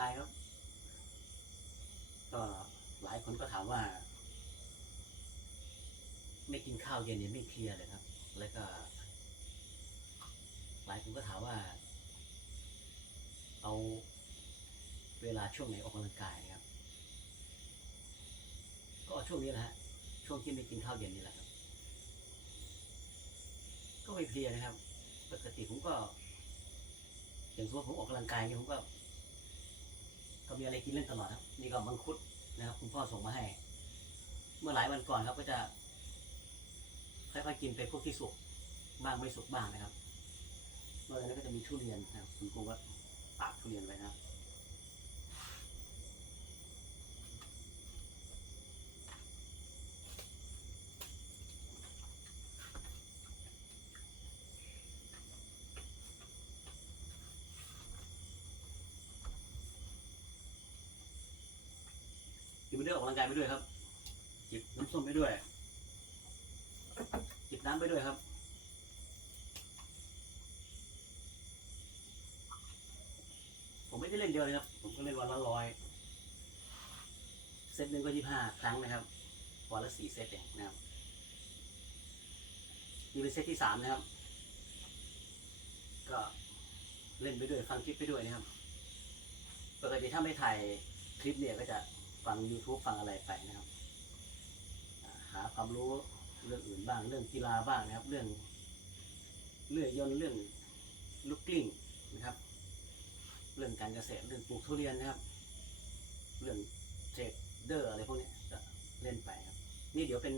กายครับ ก็หลายคนก็ถามว่า ไม่กินข้าวเย็นเนี่ยไม่เพลียร์เลยครับ แล้วก็ หลายคนก็ถามว่า เอาเวลาช่วงไหนออกกำลังกายครับ ก็ช่วงนี้แหละฮะช่วงที่ไม่กินข้าวเย็นนี่แหละครับ ก็ไม่เพลียนะครับ ปกติผมก็อย่างสมมติผมออกกำลังกายเนี่ยผมก็ ก็มีอะไรกินเล่นตลอดครับนี่ก็มังคุดนะครับ คุณพ่อส่งมาให้ เมื่อหลายวันก่อนครับก็จะค่อยๆกินไปพวกที่สุกบ้างไม่สุกบ้างนะครับนอกจากนั้นก็จะมีทุเรียนนะครับคุณครูก็ตากทุเรียนไว้นะครับ กินไปด้วยออกกำลังกายไปด้วยครับ จิบน้ำส้มไปด้วย จิบน้ำไปด้วยครับ ผมไม่ได้เล่นเดียวเลยครับ ผมก็เล่นวันละร้อยเซตหนึ่งก็ยี่ห้าครั้งนะครับ วันละสี่เซตเองนะครับนี่เป็นเซตที่สามนะครับ ก็เล่นไปด้วยฟังคลิปไปด้วยนะครับปกติถ้าไม่ถ่ายคลิปเนี่ยก็จะ ฟัง YouTube ฟังอะไรไปนะครับ หาความรู้เรื่องอื่นบ้าง เรื่องกีฬาบ้างนะครับ เรื่องเลื่อยยนต์เรื่องลูกกลิ้งนะครับ เรื่องการเกษตรเรื่องปลูกทุเรียนนะครับ เรื่องเทรดเดอร์อะไรพวกนี้จะเล่นไปครับ นี่เดี๋ยวเป็น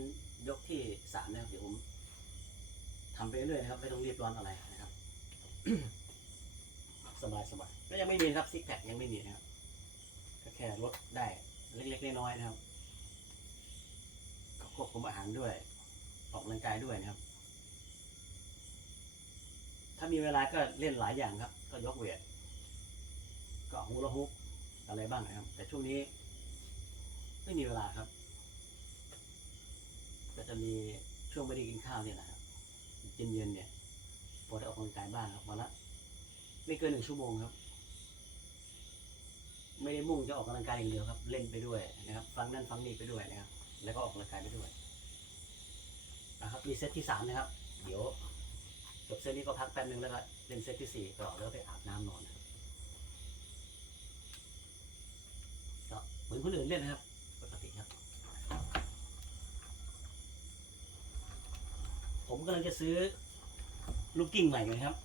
ยกที่สามนะครับ เดี๋ยวผมทำไปเรื่อยนะครับ ไม่ต้องรีบร้อนอะไรนะครับ สบายสบายก็ยังไม่มีครับซิกแพคยังไม่มีนะครับก็แค่ลดได้ เล็กๆน้อยๆนะครับก็ควบคุมอาหารด้วย ออกกำลังกายด้วยนะครับ ถ้ามีเวลาก็เล่นหลายอย่างครับ ก็ยกเวทก็ฮูลาฮุกอะไรบ้างนะครับ แต่ช่วงนี้ ไม่มีเวลาครับ ก็จะมีช่วงไม่ได้กินข้าวเนี่ยนะครับเย็นๆเนี่ยพอได้ออกกำลังกายบ้างครับวันละไม่เกินหนึ่งชั่วโมงครับ ไม่ได้มุ่งจะออกกำลังกายอย่างเดียวครับ เล่นไปด้วยนะครับ ฟังนั่นฟังนี่ไปด้วยนะครับ แล้วก็ออกกำลังกายไปด้วยนะครับ มีเซตที่สามนะครับ เดี๋ยวจบเซตนี้ก็พักแป๊บนึงแล้วก็เล่นเซตที่สี่ต่อแล้วไปอาบน้ำนอนก็เหมือนคนอื่นเล่นนะครับปกติครับ ผมกำลังจะซื้อลูกกิ้งใหม่เลยครับ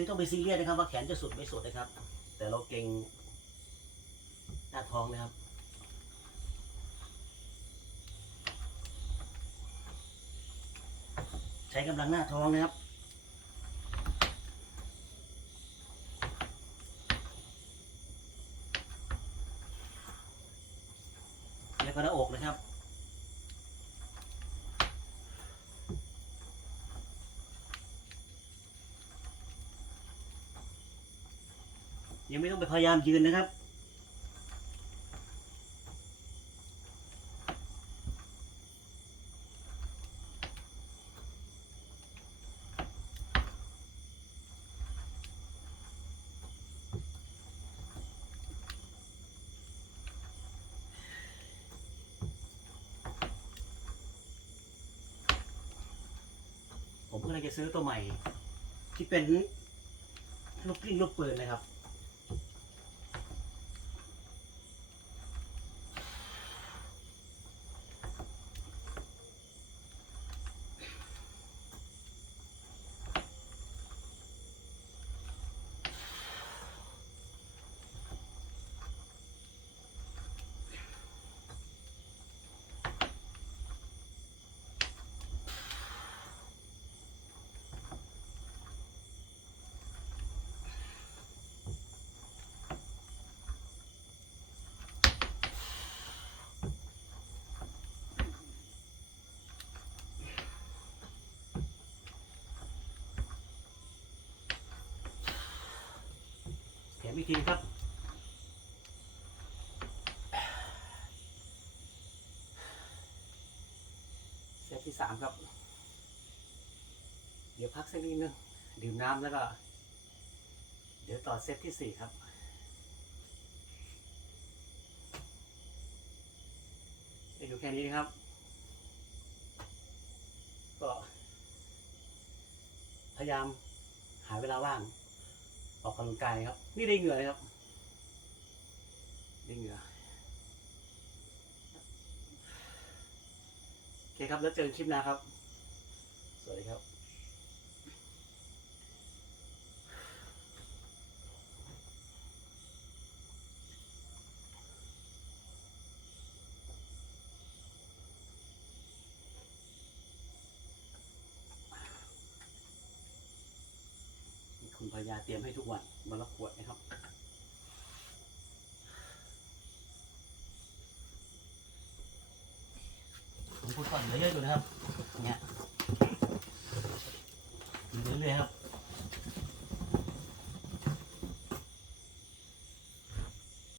ไม่ต้องไปซีเรียสนะครับ ว่าแขนจะสุดไม่สุดนะครับ แต่เราเก่งหน้าท้องนะครับใช้กำลังหน้าท้องนะครับ แล้วก็หน้าอกนะครับ ยังไม่ต้องไปพยายามยืนนะครับ ผมก็เลยจะซื้อตัวใหม่ ที่เป็นลูกกลิ้งลูกปืนนะครับิธีครับ เซตที่สามครับ เดี๋ยวพักสักนิดนึง ดื่มน้ำแล้วก็ เดี๋ยวต่อเซตที่สี่ครับได้ดูแค่นี้นะครับ ก็พยายามหาเวลาว่าง ออกกำลังกายครับ นี่ได้เหงื่อเลยครับ ได้เหงื่อโอเคครับแล้วเจอกันคลิปหน้าครับ สวัสดีครับ ยาเตรียมให้ทุกวันวันละขวดนะครับ ผมพูดก่อนเหลือเยอะอยู่นะครับ เนี่ยเหลือเรื่อยครับ